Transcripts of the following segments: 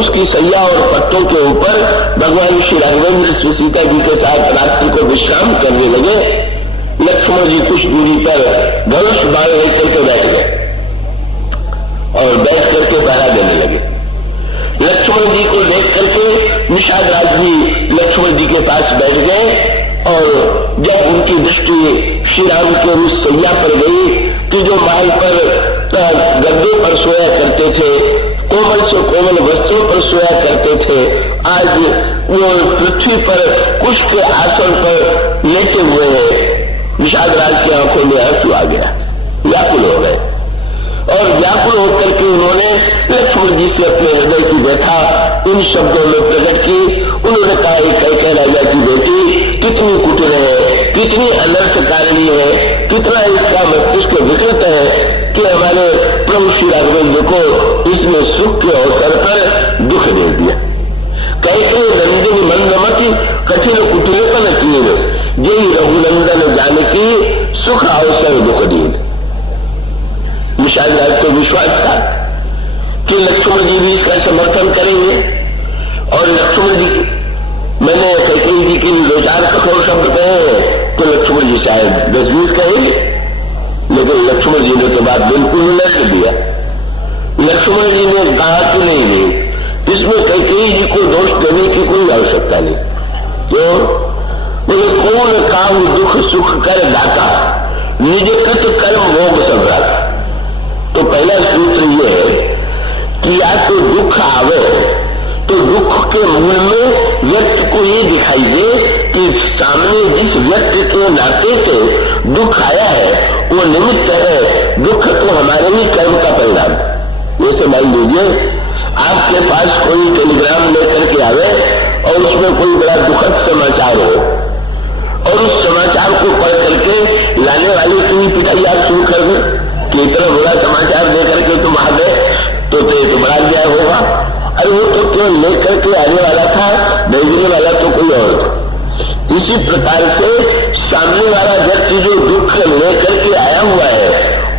उसकी सैया और पत्तों के ऊपर भगवान श्री राघवेंद्र श्री सीता जी के साथ रात्रि को विश्राम करने लगे। लक्ष्मण जी कुछ दूरी पर धनुष बाण लेकर के बैठ गए और बैठ करके पहरा देने लगे। लक्ष्मण जी को देख करके निषाद राज भी लक्ष्मण जी के पास बैठ गए और जब उनकी दृष्टि श्री राम के उस सैया पर गई कि जो महल पर गद्दे पर सोया करते थे, कोमल से कोमल वस्त्रों पर सोया करते थे, आज वो पृथ्वी पर कुश के आसन पर लेटे हुए हैं। निषाद राज की आंखों में आंसू आ गया, व्याकुल हो गए और व्याकुल होकर के उन्होंने लक्ष्मण जी से अपने हृदय की व्यथा इन शब्दों में प्रकट की। उन्होंने कहा, कैके राजा की बेटी कितनी कुटिल है, कितनी अनर्थकारिणी है, कितना इसका मस्तिष्क विकृत है कि हमारे प्रभु श्री राघवेंद्र को इसने सुख के अवसर पर दुख दे दिया। कैके नंदिनी मंदमति कठिन कुटिलपन कीन, यही रघुनंदन जानकी सुख अवसर दुख दीन। निषाद राज को विश्वास था कि लक्ष्मण जी भी इसका समर्थन करेंगे और लक्ष्मण जी मैंने कैकेयी जी के दो चार कठोर शब्द कहे तो लक्ष्मण जी शायद 10-20 कहेंगे, लेकिन लक्ष्मण जी ने तो बात बिल्कुल नहीं दिया। लक्ष्मण जी ने कहा कि नहीं, इसमें कैकेयी जी को दोष देने की कोई आवश्यकता नहीं। तो बोले, कौन काम दुख सुख कर दाता, निज कृत कर्म भोग सब राता। तो पहला सूत्र ये है कि या तो दुख आवे तो दुख के मूल में व्यक्ति को ये दिखाई दे कि सामने जिस व्यक्ति के नाते से दुख आया है वो निमित्त है, दुख तो हमारे ही कर्म का परिणाम। जैसे मान लीजिए आपके पास कोई टेलीग्राम लेकर के आवे और उसमें कोई बड़ा दुखद समाचार हो और उस समाचार को पढ़ करके लाने वाले की पिटाई आप शुरू कर दे कि इतना बुरा समाचार देकर के तुम आ गए तो बड़ा अन्याय होगा। अरे वो तो केवल लेकर के आने वाला था, भेजने वाला तो कोई और था। इसी प्रकार से सामने वाला व्यक्ति जो दुख लेकर के आया हुआ है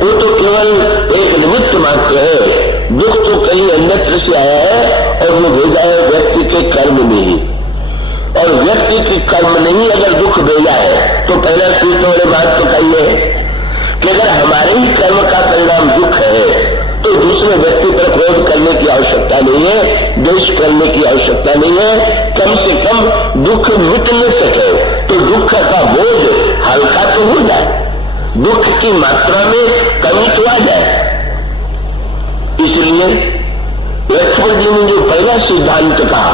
वो तो केवल एक निमित्त मात्र है। दुख तो कहीं अन्यत्र से आया है और वो भेजा है व्यक्ति के कर्म में ही, और व्यक्ति के कर्म ने ही अगर दुख भेजा है तो पहला सूत्र वाले बात तो कही है कि अगर हमारे ही कर्म का परिणाम दुख है तो दूसरे व्यक्ति पर क्रोध करने की आवश्यकता नहीं है, द्वेष करने की आवश्यकता नहीं है। कम से कम दुख मिट न सके तो दुख का बोझ हल्का तो हो जाए, दुख की मात्रा में कमी तो आ जाए। इसलिए लक्ष्मण जी ने जो पहला सिद्धांत कहा,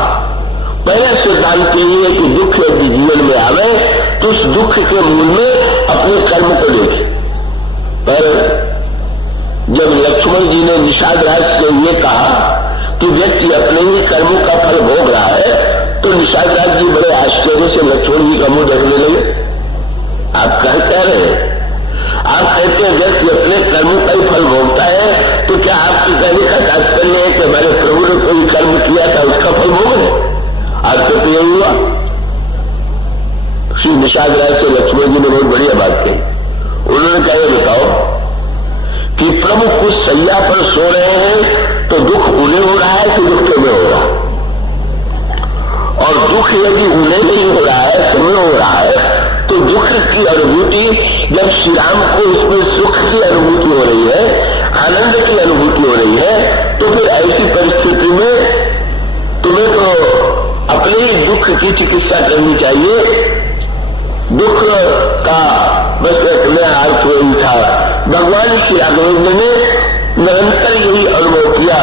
पहला सिद्धांत यही है कि दुख यदि जीवन में आवे तो उस दुख के मूल में अपने कर्म को देखे। पर जब लक्ष्मण जी ने निषाद राज से ये कहा कि व्यक्ति अपने ही कर्मों का फल भोग रहा है तो निषाद राज जी बड़े आश्चर्य से लक्ष्मण जी का मुंह देखने लगे। आप कह रहे हैं, आप कहते हैं व्यक्ति अपने कर्मों का ही फल भोगता है, तो क्या आपके कहने का तात्पर्य है कि हमारे प्रभु ने कोई कर्म किया था उसका फल भोग रहे? आज तो यही हुआ। श्री निषाद राज से लक्ष्मण जी ने बहुत बढ़िया बात कही। उन्होंने कहा, ये बताओ कि प्रभु कुछ सैया पर सो रहे हैं तो दुख उन्हें हो रहा है कि दुख तुम्हें हो रहा है? और दुख यदि उन्हें नहीं हो रहा है, तुम्हें हो रहा है, तो दुख की अनुभूति जब श्री राम को इसमें सुख की अनुभूति हो रही है, आनंद की अनुभूति हो रही है, तो फिर ऐसी परिस्थिति में तुम्हें तो अपने ही दुख की चिकित्सा करनी चाहिए। दुख का बस एक नया अर्थ वही था। भगवान श्री राघवेंद्र ने निरंतर यही अनुभव किया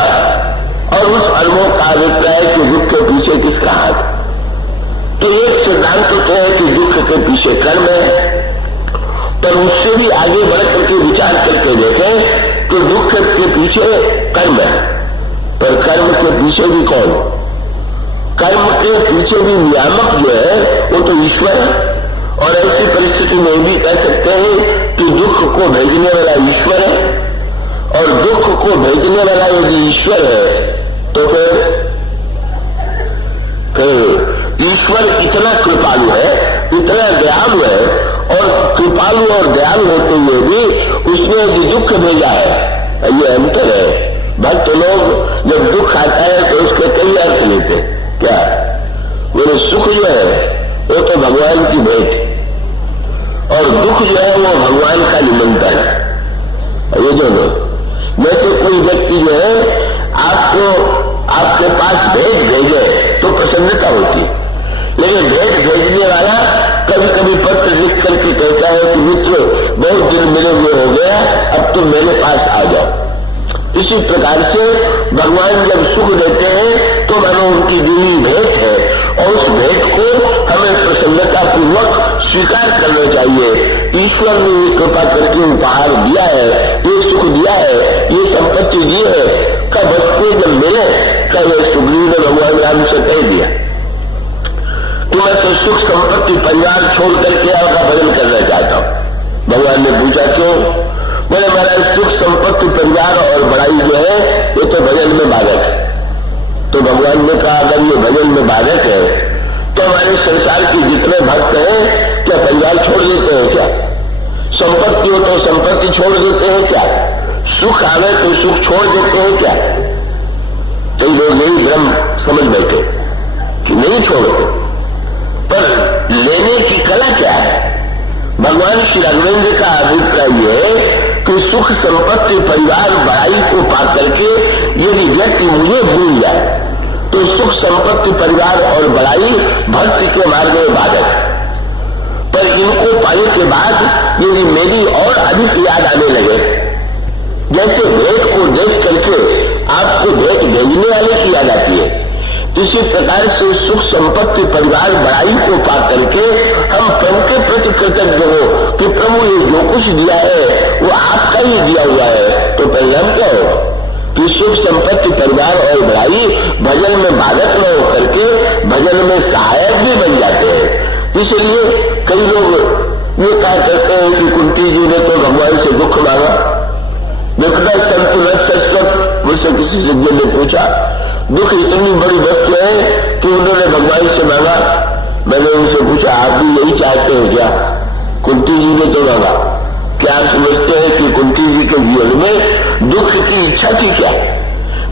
और उस अनुभव का अभिप्राय कि दुख के पीछे किसका हाथ। तो एक सिद्धांत तो है कि दुख के पीछे कर्म है, पर उससे भी आगे बढ़ करके विचार करके देखें तो दुख के पीछे कर्म है, पर कर्म के पीछे भी कौन? कर्म के पीछे भी नियामक जो है वो तो ईश्वर है। और ऐसी परिस्थिति में भी कह सकते हैं कि दुख को भेजने वाला ईश्वर है, और दुख को भेजने वाला यदि ईश्वर है तो फिर ईश्वर इतना कृपालु है, इतना दयालु है, और कृपालु और दयालु होते हुए भी उसने यदि दुख भेजा है, ये अंतर है। भक्त लोग जब दुख आता है तो उसके कई ये सुख जो है वो तो भगवान की भेंट और दुख जो है वो भगवान का निमंत्रण है। ये दोनों में से कोई व्यक्ति जो है आपको आपके पास भेंट भेजे तो प्रसन्नता होती, लेकिन भेंट भेजने वाला कभी कभी पत्र लिख करके कहता है कि मित्र बहुत दिन मिले हुए हो गया, अब तुम मेरे पास आ जाओ। इसी प्रकार से भगवान जब सुख देते हैं तो मानो उनकी दिली भेंट है और उस भेंट को हमें प्रसन्नता पूर्वक स्वीकार करना चाहिए। ईश्वर ने ये कृपा करके उपहार दिया है, ये सुख दिया है, ये संपत्ति दी है, कब वस्तु जब मिले कब सुग्रीव ने भगवान राम से कह दिया कि मैं तो सुख संपत्ति परिवार छोड़ करके आपका भजन करना चाहता हूं। भगवान ने पूछा क्यों? बोले महाराज सुख संपत्ति परिवार और बड़ाई जो है ये तो भजन में बाधक है। तो भगवान ने कहा अगर ये भजन में बाधक है तो हमारे संसार के जितने भक्त हैं क्या परिवार छोड़ देते हैं क्या? संपत्ति हो तो संपत्ति छोड़ देते हैं क्या? सुख आवे तो सुख छोड़ देते हैं क्या? तो लोग यही भ्रम समझ बैठे कि नहीं छोड़ते, पर लेने की कला क्या है? भगवान श्री राघवेंद्र का अभिप्राय है कि सुख संपत्ति परिवार बड़ाई को पा करके यदि व्यक्ति मुझे भूल जाए तो सुख संपत्ति परिवार और बड़ाई भक्ति के मार्ग में बाधक है। पर इनको पाने के बाद यदि मेरी और अधिक याद आने लगे, जैसे भेंट को देख करके आपको भेंट भेजने वाले की याद आती है, इसी प्रकार से सुख संपत्ति परिवार बड़ाई को पा करके हम प्रभु के प्रति कृतज्ञ हो कि प्रभु ये जो कुछ दिया है वो आपका ही दिया हुआ है, तो परिणाम क्या होगा कि सुख संपत्ति परिवार और बड़ाई भजन में बाधक न हो करके भजन में सहायक भी बन जाते हैं। इसलिए कई लोग ये कहा करते हैं कि कुंती जी ने तो भगवान से दुख मांगा। दुखदा संतुलन सचवत मुझसे किसी सिद्ध ने पूछा, दुख इतनी बड़ी वस्तु है कि उन्होंने भगवान से मांगा। मैंने उनसे पूछा आप भी यही चाहते हैं क्या? कुंती जी ने तो मांगा। क्या आप समझते हैं कि कुंती जी के जीवन में दुख की इच्छा थी क्या?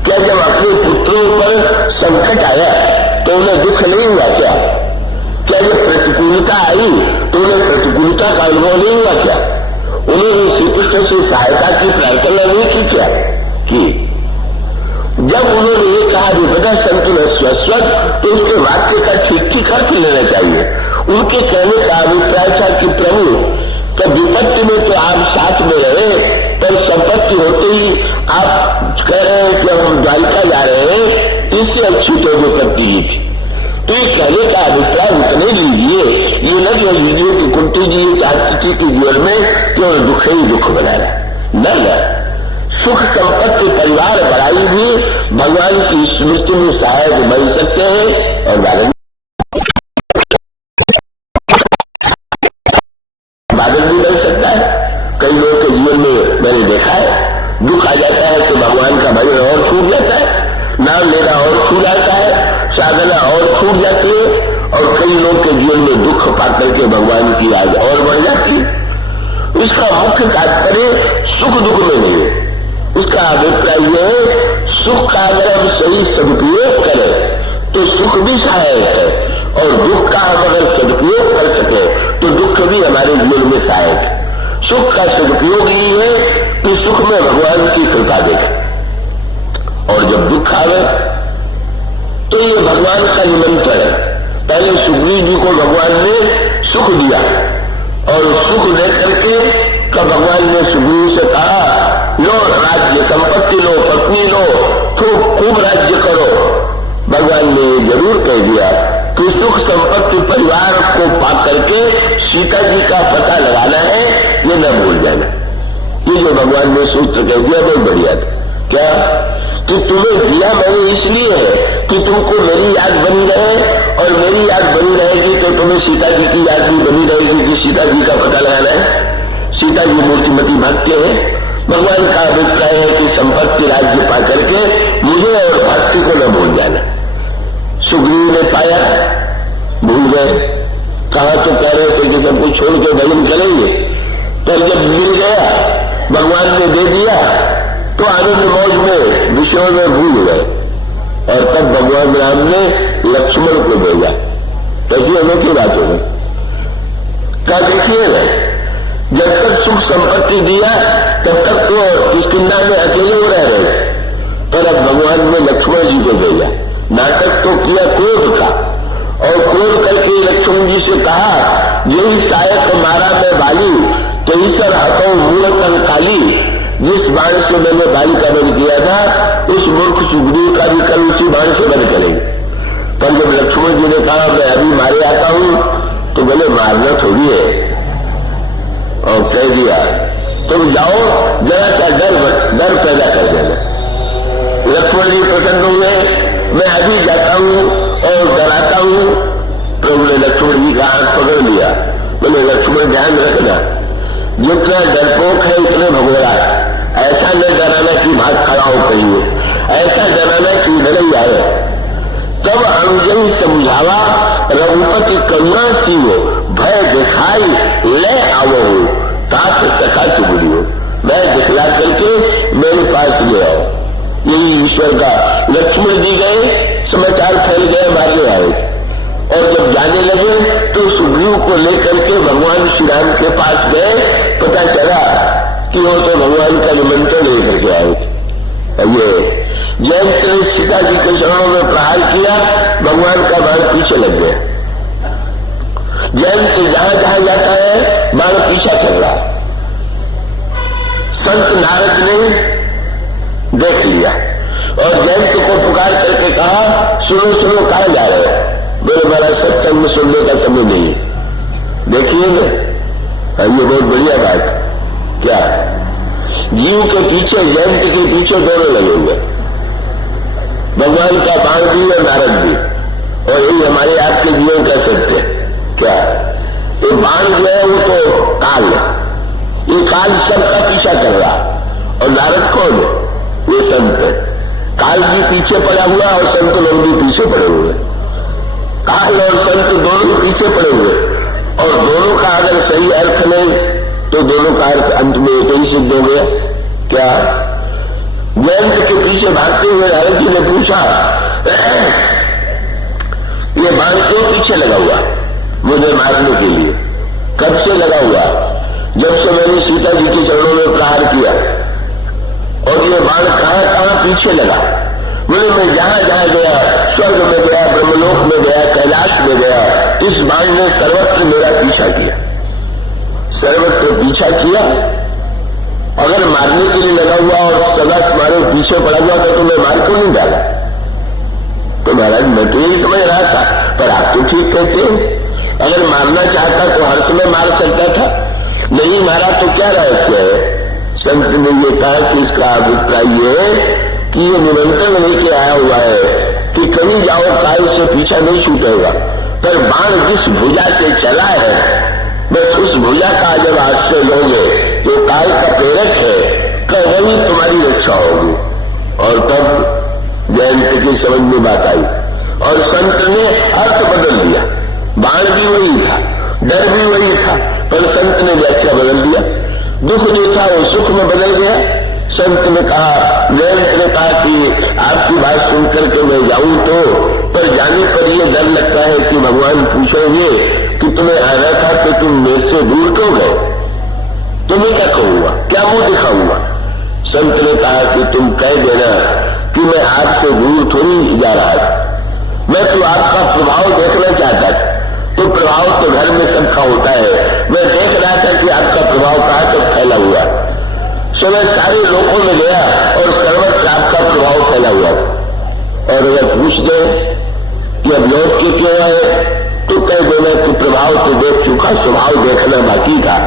क्या जब अपने पुत्रों पर संकट आया तो उन्हें दुख नहीं हुआ क्या? क्या जब प्रतिकूलता आई तो उन्हें प्रतिकूलता का अनुभव नहीं हुआ क्या? उन्होंने श्री कृष्ण से सहायता की प्रार्थना नहीं की क्या? की। जब उन्होंने ये कहा विपदा संतुलन स्वस्वत तो उसके वाक्य का ठीक अर्थ लेना चाहिए। उनके कहने का अभिप्राय था कि प्रभु तो विपत्ति में तो आप साथ में रहे, पर संपत्ति होते ही आप कह रहे हैं कि हम द्वारिका जा रहे हैं, इससे अच्छी तो विपत्ति ली थी। तो ये कहने का अभिप्राय उतने लीजिए, ये न जो लीजिए कि कुंती जी ये चाहती थी कि जीवन में केवल दुख ही दुख बना रहा न। सुख संपत्ति परिवार बड़ाई भी भगवान की स्मृति में सहायक बन सकते हैं और बाधक भी बन सकता है। कई लोगों के जीवन में मैंने देखा है दुख आ जाता है तो भगवान का भजन और छूट जाता है, नाम लेना और छूट जाता है, साधना और छूट जाती है, और कई लोग के जीवन में दुख पाकर के भगवान की याद और बढ़ जाती है। इसका मुख्य तात्पर्य सुख दुख में नहीं है। उसका अभिप्राय यह है सुख का अगर हम सही सदुपयोग करें तो सुख भी सहायक है, और दुख का हम अगर सदुपयोग कर सके तो दुख भी हमारे जीवन में सहायक है। सुख का सदुपयोग नहीं है तो सुख में भगवान की कृपा देखें, और जब दुख आवे तो ये भगवान का निमंत्रण है। पहले सुग्रीव जी को भगवान ने सुख दिया और सुख दे करके का भगवान ने सुग्रीव से कहा लो राज्य संपत्ति लो, पत्नी लो, खूब राज्य करो। भगवान ने जरूर कह दिया कि सुख संपत्ति परिवार को पा करके सीता जी का पता लगाना है, ये न भूल जाना। ये जो भगवान ने सूत्र कह दिया बहुत बढ़िया था। क्या कि तुम्हें दिया मैंने इसलिए है कि तुमको मेरी याद बनी रहे, और मेरी याद बनी रहेगी तो तुम्हें सीता जी की याद भी बनी रहेगी कि सीता जी का पता लगाना है। सीता जी मूर्तिमती भक्त है। भगवान का अभिप्राय है कि संपत्ति राज्य पा करके मुझे और भक्ति को न भूल जाना। सुग्रीव ने पाया, भूल गए। कहा तो कह रहे थे कि सब कुछ छोड़ के भजन करेंगे, पर जब मिल गया भगवान ने दे दिया तो आनंद मौज में विषयों में भूल गए। और तब भगवान राम ने लक्ष्मण को भेजा कैसी अनोखी बात होगी। क्या देखिए ना, जब तक सुख संपत्ति दिया तब तक तो किष्किंधा में अकेले हो रहे, पर अब भगवान ने लक्ष्मण जी को भेजा। नाटक तो किया क्रोध का, और क्रोध करके लक्ष्मण जी से कहा, यही सहायक मारा मैं बाली, तो ईश्वर हटो मूर्ख काली। जिस बाण से मैंने बाली का वध किया था, उस मूर्ख सुग्रीव का भी कल उसी बाण से वध करेंगे। पर जब लक्ष्मण जी ने कहा मैं अभी मारे आता हूं, तो बोले मारना थोड़ी है, और कह दिया तुम जाओ जरा सा डर पैदा कर देना। लक्ष्मण जी प्रसन्न हुए, मैं अभी जाता हूं और डराता हूं। प्रभु ने लक्ष्मण जी का हाथ पकड़ लिया, बोले लक्ष्मण ध्यान रखना, जितना डरपोक है उतने भगोड़ा है। ऐसा न डराना कि भाग खड़ा हो कहीं, ऐसा डराना कि इधर ही आए। तब अनुजन समझावा रघुपति करुणा सीवो, भय दिखाई ले आवो, तात सखा सुबुलियो। मैं दिखला करके मेरे पास ले आओ। यही ईश्वर का। लक्ष्मण जी गए, समाचार फैल गए, मारने आए। और जब जाने लगे तो सुग्रीव को लेकर के भगवान श्री राम के पास गए। पता चला कि वो तो भगवान का निमंत्रण लेकर के आए। और ये जयंत ने सीता जी के चरणों में प्रहार किया, भगवान का बाण पीछे लग गया। जयंत जहां जहां जाता है बाण पीछा कर रहा। संत नारद ने देख लिया और जयंत को पुकार करके कहा, सुनो सुनो, कहां जा रहे हो? बोले महाराज सत्संग में सुनने का समय नहीं। देखिए ना, ये बहुत बढ़िया बात। क्या जीव के पीछे, जयंत के पीछे दोनों लगे हुए, भगवान का बाण भी और नारद भी। और यही हमारे आपके जीवन का सत्य है। क्या ये बाण जो है वो तो काल है, ये काल सबका पीछा कर रहा। और नारद कौन है? ये संत है। काल भी पीछे पड़ा हुआ और संत लोग भी पीछे पड़े हुए। काल और संत दोनों पीछे पड़े हुए, और दोनों का अगर सही अर्थ नहीं तो दोनों का अर्थ अंत में एक ही सिद्ध हो गया। क्या जयंत के पीछे भागते हुए नारद जी ने पूछा, ये बाण क्यों पीछे लगा हुआ? मुझे मारने के लिए। कब से लगा हुआ? जब से मैंने सीता जी के चरणों में प्रहार किया। और ये बाण कहां कहां पीछे लगा? बोले मैं जहां जहां गया, स्वर्ग में गया, ब्रह्मलोक में गया, कैलाश में गया, इस बाण ने सर्वत्र मेरा पीछा किया, सर्वत्र पीछा किया। अगर मारने के लिए लगा हुआ और सदा तुम्हारे पीछे पड़ा हुआ था तो मैं मार क्यों नहीं डाला? तो महाराज मैं तो यही समझ रहा था, पर आप तो ठीक कहते हैं। अगर मारना चाहता तो हर समय मार सकता था, नहीं मारा तो क्या रहस्य है? संत ने ये कहा कि इसका अभिप्राय ये है कि ये निमंत्रण लेके आया हुआ है कि कहीं जाओ काल से पीछा नहीं छूटेगा, पर बाण जिस भुजा से चला है बस उस भुजा का जब आश्रय लोगे जो काल का प्रेरक है, कल वही तुम्हारी रक्षा होगी। और तब जयंत की समझ में बात आई और संत ने अर्थ बदल दिया। बाण भी वही था, डर भी वही था, पर संत ने व्याख्या बदल दिया। दुख जो था वो सुख में बदल गया। संत ने कहा, जयंत ने कहा कि आपकी बात सुनकर के मैं जाऊं तो, पर जाने पर यह डर लगता है कि भगवान पूछोगे कि तुम्हें आना था तो तुम मेरे से दूर क्यों गए? तुम्हें क्या कहूंगा, क्या मुंह दिखाऊंगा? संत ने कहा कि तुम कह देना कि मैं आपसे दूर थोड़ी जा रहा था, मैं तो आपका प्रभाव देखना चाहता था। तो प्रभाव तो घर में सबका होता है, मैं देख रहा था कि आपका प्रभाव कहां तक फैला हुआ। सो मैं सारे लोगों में गया और सर्वत्र आपका प्रभाव फैला हुआ था। और अगर पूछ दे कि अब लौट के क्यों आए तो कह देना कि प्रभाव तो देख चुका, स्वभाव देखना बाकी था,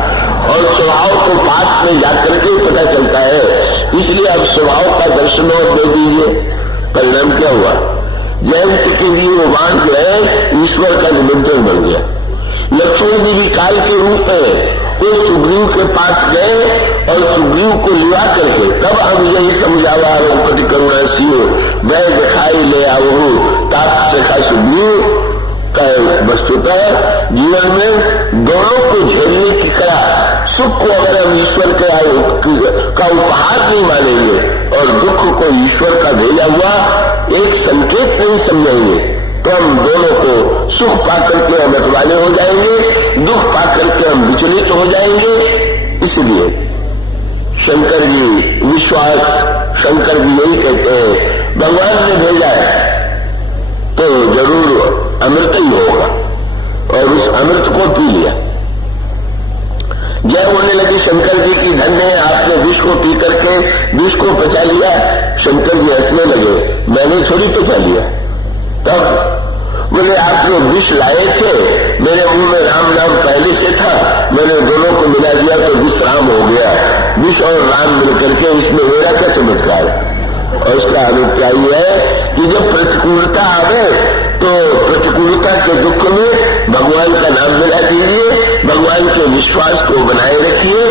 और स्वभाव को पास में जाकर के पता चलता है, इसलिए अब स्वभाव का दर्शन और दे दीजिए। परिणाम क्या हुआ? जयंत के लिए वो बाण जो है ईश्वर का निमंत्रण बन गया। लक्ष्मण जी भी काल के रूप में वो सुग्रीव के पास गए और सुग्रीव को लिवा करके तब हम यही समझावा रघुपति करुणा सीओ, मैं दिखाई ले आवो, तात सखा सुग्रीव का वस्तुतः जीवन में दोनों को झेलने की कला। सुख को अगर हम ईश्वर का उपहार नहीं मानेंगे और दुख को ईश्वर का भेजा हुआ एक संकेत नहीं समझेंगे तो हम दोनों को सुख पाकर के हम मतवाले हो जाएंगे, दुख पाकर के हम विचलित हो जाएंगे। इसलिए शंकर जी विश्वास, शंकर जी यही कहते हैं भगवान ने भेजा है तो जरूर अमृत ही होगा, और उस अमृत को पी लिया। जय होने लगी शंकर जी की, धन्य है आपने विष को पी करके विष को पचा लिया। शंकर जी हंसने लगे, मैंने थोड़ी पचा लिया। तब बोले आपने विष लाए थे, मेरे मुंह में राम नाम पहले से था, मैंने दोनों को मिला दिया तो विष राम हो गया। विष और राम मिलकर के इसमें मेरा क्या चमत्कार। और उसका अभिप्राय है कि जब प्रतिकूलता आवे तो प्रतिकूलता के दुख में भगवान का नाम मिला दीजिए, भगवान के विश्वास को बनाए रखिए,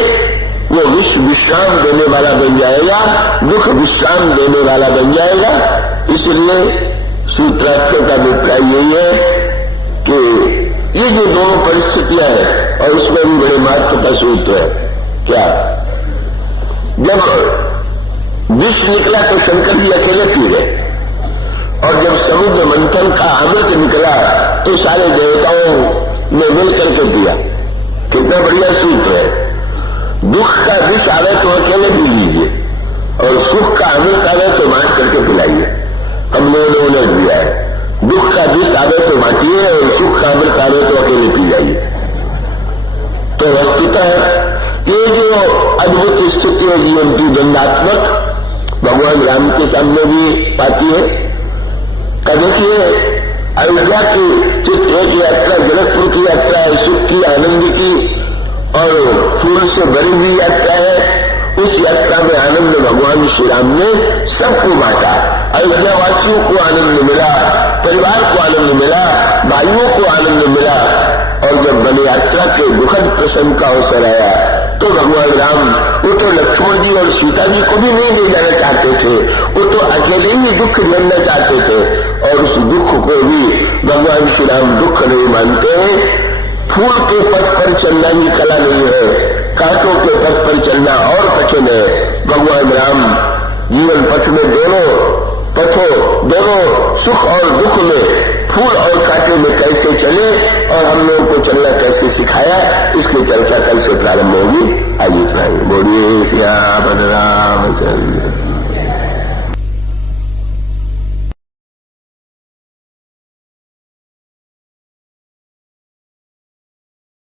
वो विश्व विश्राम देने वाला बन जाएगा, दुख विश्राम देने वाला बन जाएगा। इसलिए सूत्रार्थ का अभिप्राय यही है कि ये जो दोनों परिस्थितियां हैं, और उसमें भी बड़े महत्व का सूत्र है क्या, जब विष निकला तो शंकर जी अकेले पी गए, और जब समुद्र मंथन का अमृत निकला तो सारे देवताओं ने मिल करके पिया। कितना बढ़िया सूत्र है। दुख का विष आवे तो अकेले पी लीजिए, और सुख का अमृत आवे तो बांट करके पिलाइए। हम लोगों ने दिया है, दुख का विष आवे तो बांटिए, और सुख का अमृत आवे तो अकेले पी जाइए। तो वस्तुतः ये जो अद्भुत स्थिति है जीवन की दंडात्मक, भगवान राम के सामने भी पाती है। का देखिए अयोध्या की चित्त एक यात्रा, जनकपुर की यात्रा है, सुख की, आनंद की और फूल से भरी हुई यात्रा है। उस यात्रा में आनंद भगवान श्री राम ने सबको बांटा। अयोध्या वासियों को आनंद मिला, परिवार को आनंद मिला, भाइयों को आनंद मिला। और जब वन यात्रा के दुखद प्रसंग का अवसर आया तो भगवान राम, वो तो लक्ष्मण जी और सीता जी को भी नहीं ले जाना चाहते थे, वो तो अकेले ही दुख झेलना चाहते थे, और उस दुख को भी भगवान श्री राम दुख नहीं मानते हैं। फूल के पथ पर चलना ही कला नहीं है, कांटों के पथ पर चलना और कठिन है। भगवान राम जीवन पथ में दोनों सुख और दुख में, फूल और कांटे में कैसे चले और हम लोगों को चलना कैसे सिखाया, इसकी चर्चा कल से प्रारंभ होगी। आइए बोलिए श्री राम चंद्र।